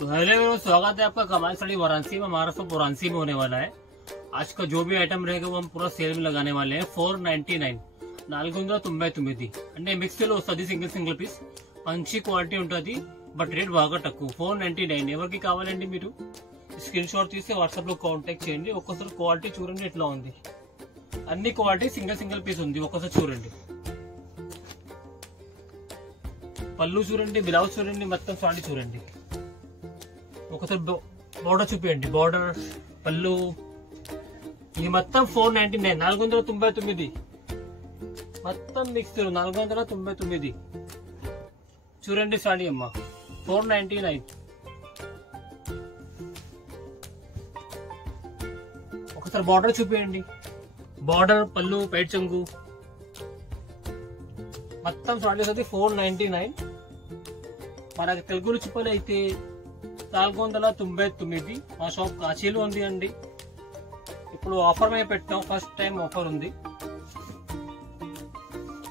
तो हेलो, स्वागत है आपका कमाल साड़ी वाराणसी में। हमारा सब वाराणसी में होने वाला है। आज का जो भी आइटम रहेगा वो हम पूरा सेल में लगाने वाले हैं। 499 499 అంటే మిక్స్లో వస్తుంది సింగిల్ పీస్. మంచి క్వాలిటీ ఉంటుంది, బట్ రేట్ బాగా తక్కువ. 499. ఎవరికి కావాలండి మీరు స్క్రీన్ షాట్ తీసి వాట్సాప్ లో కాంటాక్ట్ చేయండి. ఒక్కసారి క్వాలిటీ చూడండి ఎట్లా ఉంది. అన్ని క్వాలిటీ సింగిల్ పీస్ ఉంది. ఒక్కసారి చూడండి, పళ్ళు చూడండి, బ్లౌజ్ చూడండి, మొత్తం సారీ చూడండి. ఒకసారి బోర్డర్ చూపించండి. బోర్డర్, పళ్ళు, ఇది మొత్తం 499 499 మొత్తం మిక్స్ 499 చూడండి. సారీ అమ్మ 499. ఒకసారి బార్డర్ చూపించండి. బార్డర్, పళ్ళు, పైట్ చెంగు మొత్తం సారీ అది 499. మనకి తెలుగులో చెప్పాలి అయితే 499. మా షాప్ కాశీలో ఉంది అండి. ఇప్పుడు ఆఫర్ మీద పెట్టాం, ఫస్ట్ టైం ఆఫర్ ఉంది.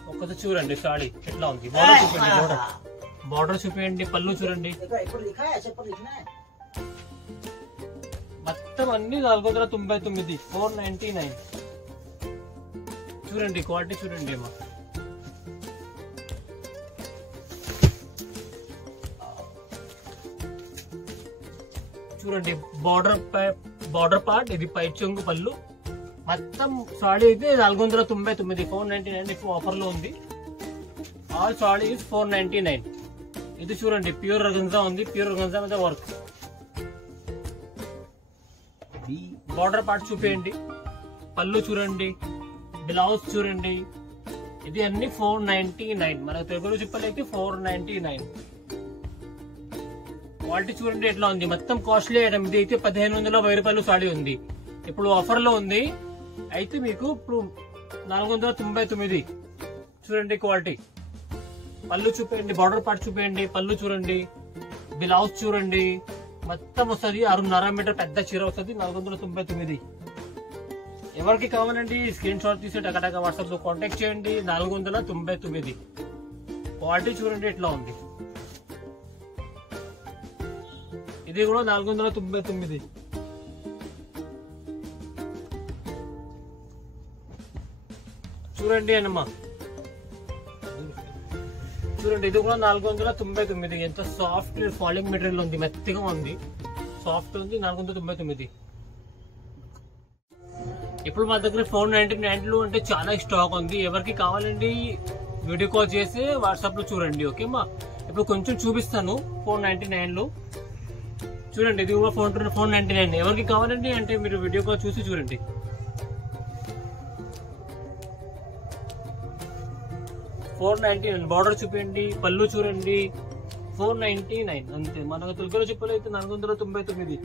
ఒకసారి చూడండి సారీ ఎట్లా ఉంది. బార్డర్ చూపించండి, బార్డర్ చూపించండి, పళ్ళు చూడండి. మొత్తం అన్ని 499 499. చూడండి క్వాలిటీ చూడండి అమ్మా. చూడండి బార్డర్ పార్ట్, ఇది పైట్ చెంగు, పళ్ళు, మొత్తం సాడీ అయితే 499 499. ఇప్పుడు ఆఫర్ లో ఉంది. ఆల్ సాడీ 499. ఇది చూడండి ప్యూర్ ఆర్గంజా ఉంది. ప్యూర్ ఆర్గంజా మీద వర్క్. బార్డర్ పార్ట్ చూపించండి, పళ్ళు చూడండి, బ్లౌజ్ చూడండి. ఇది అన్ని 499. మనకు తెలుగులో చెప్పాలైతే 499. క్వాలిటీ చూడండి ఎట్లా ఉంది. మొత్తం కాస్ట్లీ ఐటమ్. ఇది అయితే 1500 రూపాయలు సాడీ ఉంది. ఇప్పుడు ఆఫర్ లో ఉంది. అయితే మీకు ఇప్పుడు 499. చూడండి క్వాలిటీ. పళ్ళు చూపించండి, బార్డర్ పార్ట్ చూపించండి, పళ్ళు చూడండి, బ్లౌజ్ చూడండి. మొత్తం వస్తుంది 6.5 మీటర్ పెద్ద చీర వస్తుంది. 499. ఎవరికి కావాలండి స్క్రీన్ షాట్ తీసి టకటక వాట్సాప్ లో కాంటాక్ట్ చేయండి. 499. క్వాలిటీ చూడండి ఎట్లా ఉంది. ఇది కూడా 499. చూడండి అన్నమ్మా, చూడండి ఇది కూడా 499. ఎంత సాఫ్ట్ ఫాలింగ్ మెటీరియల్ ఉంది, మెత్తగా ఉంది, సాఫ్ట్ ఉంది. 499. ఇప్పుడు మా దగ్గర 499 అంటే చాలా స్టాక్ ఉంది. ఎవరికి కావాలండి వీడియో కాల్ చేసి వాట్సాప్ లో చూడండి. ఓకే మా, ఇప్పుడు కొంచెం చూపిస్తాను 499 లో. చూడండి ఇది కూడా 499. ఎవరికి కావాలండి అంటే మీరు వీడియో కాల్ చూసి చూడండి. బార్డర్ చూపించండి, పళ్ళు చూడండి. 499 అంతే. మనకు తెలుగులో చెప్పలేదు 499.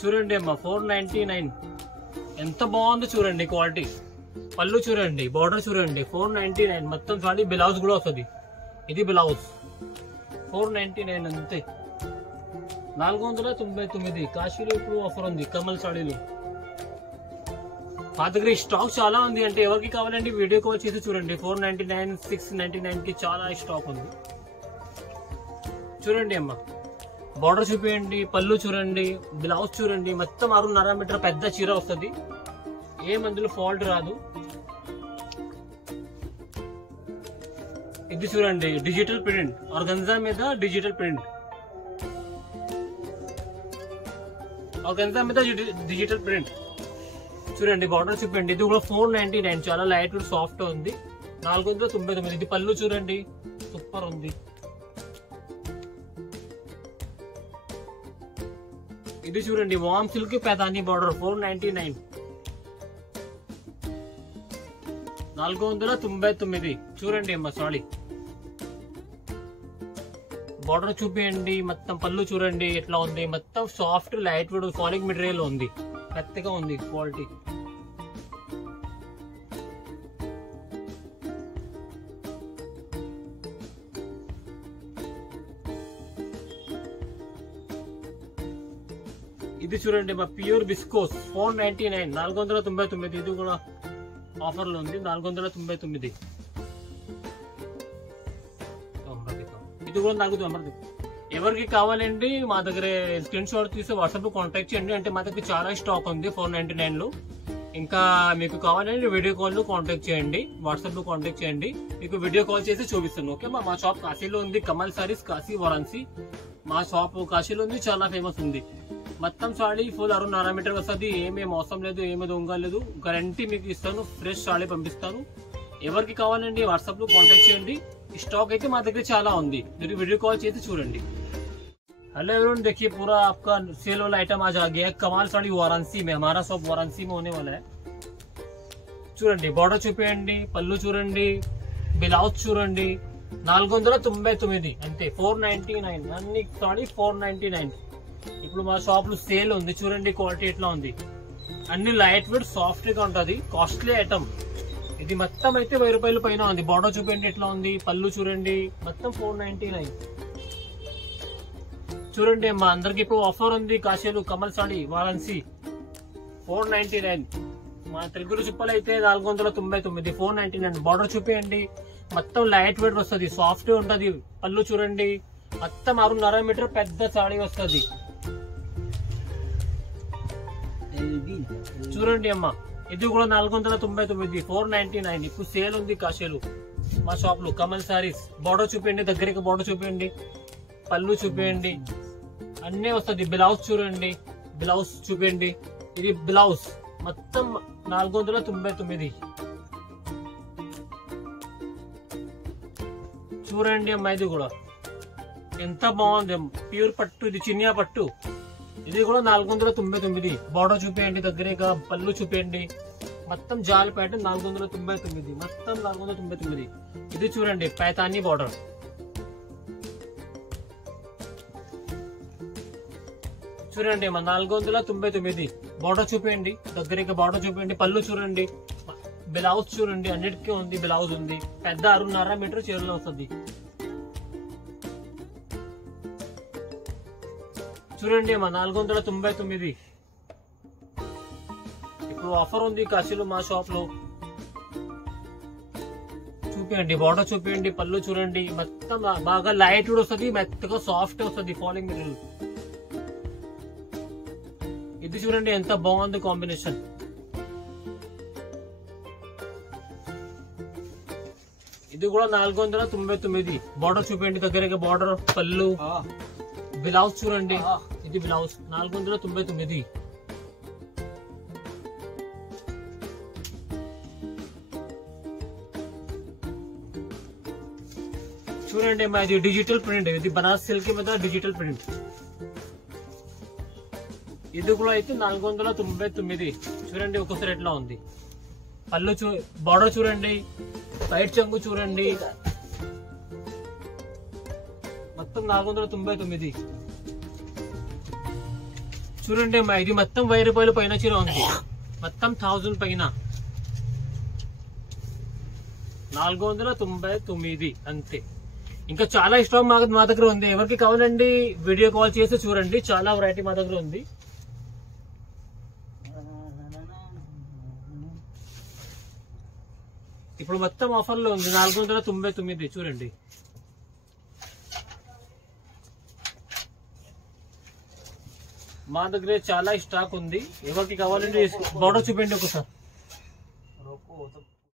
చూడండి అమ్మా 499. ఎంత బాగుందో చూడండి క్వాలిటీ. పళ్ళు చూడండి, బార్డర్ చూడండి. 499 మొత్తం సారీ. బ్లౌజ్ కూడా వస్తుంది. ఇది బ్లౌజ్ 499 అంతే. 499. కాశీలో ఇప్పుడు ఆఫర్ ఉంది కమల్ సాడీలు. మా దగ్గర స్టాక్ చాలా ఉంది. అంటే ఎవరికి కావాలండి వీడియో కాల్ చేసి చూడండి. 499 699 కి చాలా స్టాక్ ఉంది. చూడండి అమ్మా, బార్డర్ చూపించండి, పళ్ళు చూడండి, బ్లౌజ్ చూడండి. మొత్తం 6.5 మీటర్ పెద్ద చీర వస్తుంది. ఏ మందులో ఫాల్ట్ రాదు. ఇది చూడండి డిజిటల్ ప్రింట్, ఆర్గంజా మీద డిజిటల్ ప్రింట్, ఆర్గంజా మీద డిజిటల్ ప్రింట్. చూడండి బార్డర్ చూపండి. ఇది కూడా 499. చాలా లైట్ సాఫ్ట్ ఉంది. 499. ఇది పళ్ళు చూడండి, సూపర్ ఉంది. ఇది చూడండి వామ్ సిల్క్ పేదాని బార్డర్ 499 499. చూడండి అమ్మ సారీ. బార్డర్ చూపించండి, మొత్తం పళ్ళు చూడండి ఎట్లా ఉంది. మొత్తం soft light weight falling material ఉంది, మెత్తగా ఉంది క్వాలిటీ. ఇది చూడండి మా ప్యూర్ బిస్కోస్ 499 499. ఇది కూడా ఆఫర్ లో ఉంది 499. ఇది కూడా తగ్గుతుంది. ఎవరికి కావాలండి మా దగ్గర స్క్రీన్ షాట్ తీసి వాట్సాప్ లో కాంటాక్ట్ చేయండి. అంటే మా దగ్గర చాలా స్టాక్ ఉంది 499 లో. ఇంకా మీకు కావాలంటే వీడియో కాల్ లో కాంటాక్ట్ చేయండి, వాట్సాప్ లో కాంటాక్ట్ చేయండి, మీకు వీడియో కాల్ చేసి చూపిస్తాను. ఓకే, మా షాప్ కాశీలో ఉంది, కమల్ సారీస్ కాశీ వారాణసి. మా షాప్ కాశీలో ఉంది, చాలా ఫేమస్ ఉంది. మొత్తం సాడీ ఫుల్ 6.5 మీటర్ వస్తుంది. ఏమేం అవసరం లేదు, ఏమీ దొంగ లేదు, గ్యారంటీ మీకు ఇస్తాను. ఫ్రెష్ సాడీ పంపిస్తాను. ఎవరికి కావాలండి వాట్సాప్ లో కాంటాక్ట్ చేయండి. स्टॉक అయితే మా దగ్గర చాలా ఉంది, మీరు वीडियो कॉल చేసి చూడండి. हेलो एवरीवन, देखिए पूरा आपका सेल वाला आइटम आज आ गया है. कमाल साड़ी वाराणसी में, हमारा शॉप वाराणसी में होने वाला है. చూడండి బోర్డర్ చూపేయండి, పళ్ళు చూడండి, బ్లౌజ్ చూడండి. 499 అంతే, 499 అన్ని సారీ 499. ఇప్పుడు మా షాప్ లో సేల్ ఉంది. చూడండి క్వాలిటీ ఎట్లా ఉంది. అన్ని లైట్ వెయిట్ సాఫ్ట్ గా ఉంటది. కాస్ట్లీ ఐటమ్ ఇది. మొత్తం అయితే 1000 రూపాయల పైన ఉంది. బోర్డర్ చూపండి ఎట్లా ఉంది, పళ్ళు చూడండి, మొత్తం 499. చూడండి మా అందరికి ఇప్పుడు ఆఫర్ ఉంది. కాశీలు కమల్ సాడీ వారాణసి 499. మా తెలుగులో చెప్పాలైతే 499, 499. బోర్డర్ చూపేయండి, మొత్తం లైట్ వెయిట్ వస్తుంది, సాఫ్ట్ ఉంటది. పళ్ళు చూడండి, మొత్తం 6.5 మీటర్ పెద్ద సాడీ వస్తుంది. చూడండి అమ్మా, ఇది కూడా 499, 499. ఇప్పుడు సేల్ ఉంది కాశీలు మా షాప్ లో కమల్ సారీస్. బోర్డర్ చూపేయండి, దగ్గరికి బోర్డర్ చూపేయండి, పళ్ళు చూపేయండి, అన్నీ వస్తుంది. బ్లౌజ్ చూడండి, బ్లౌజ్ చూపేయండి. ఇది బ్లౌజ్ మొత్తం 499. చూడండి అమ్మా, ఇది కూడా ఎంత బాగుంది. ప్యూర్ పట్టు, ఇది చినియా పట్టు. ఇది కూడా 499. బోర్డర్ చూపేయండి, దగ్గరగా పళ్ళు చూపేయండి, మొత్తం జాల్ ప్యాటర్న్ 499, మొత్తం 499. ఇది చూడండి పైతానీ బోర్డర్. చూడండి 499. బోర్డర్ చూపేయండి, దగ్గరగా బోర్డర్ చూపేయండి, పళ్ళు చూడండి, బ్లౌజ్ చూడండి, అన్నిటికీ ఉంది. బ్లౌజ్ ఉంది, పెద్ద 6.5 మీటర్ చీరలో వస్తుంది. చూడండి 499. ఇప్పుడు ఆఫర్ ఉంది కాశీలో మా షాప్ లో. చూపేయండి, బోర్డర్ చూపేయండి, పళ్ళు చూడండి, మొత్తం బాగా లైట్ కూడా వస్తుంది, మెత్తగా సాఫ్ట్ వస్తుంది. Falling material. ఇది చూడండి ఎంత బాగుంది కాంబినేషన్. ఇది కూడా 499. బోర్డర్ చూపేయండి, దగ్గరగా బోర్డర్, పళ్ళు, బ్లౌజ్ చూడండి. ఇది బ్లౌజ్ 499. చూడండి మా ఇది డిజిటల్ ప్రింట్. ఇది బనారస్ సిల్క్ మీద డిజిటల్ ప్రింట్. ఇది కూడా అయితే 499. చూడండి ఒక్కొక్కసారి ఎట్లా ఉంది. పళ్ళు బోర్డర్ చూడండి, సైడ్ చెంగు చూడండి, మొత్తం 499. చూడండి అమ్మా, ఇది మొత్తం 1000 రూపాయల పైన చీర ఉంది, మొత్తం 1000 పైన. 499 అంతే. ఇంకా చాలా స్టాక్ మా దగ్గర ఉంది. ఎవరికి కావాలండి వీడియో కాల్ చేసి చూడండి, చాలా వెరైటీ మా దగ్గర ఉంది. ఇప్పుడు మొత్తం ఆఫర్ లో ఉంది 499. చూడండి మా దగ్గర చాలా స్టాక్ ఉంది. ఎవరికి కావాలంటే బోర్డర్ చూపండి ఒకసారి.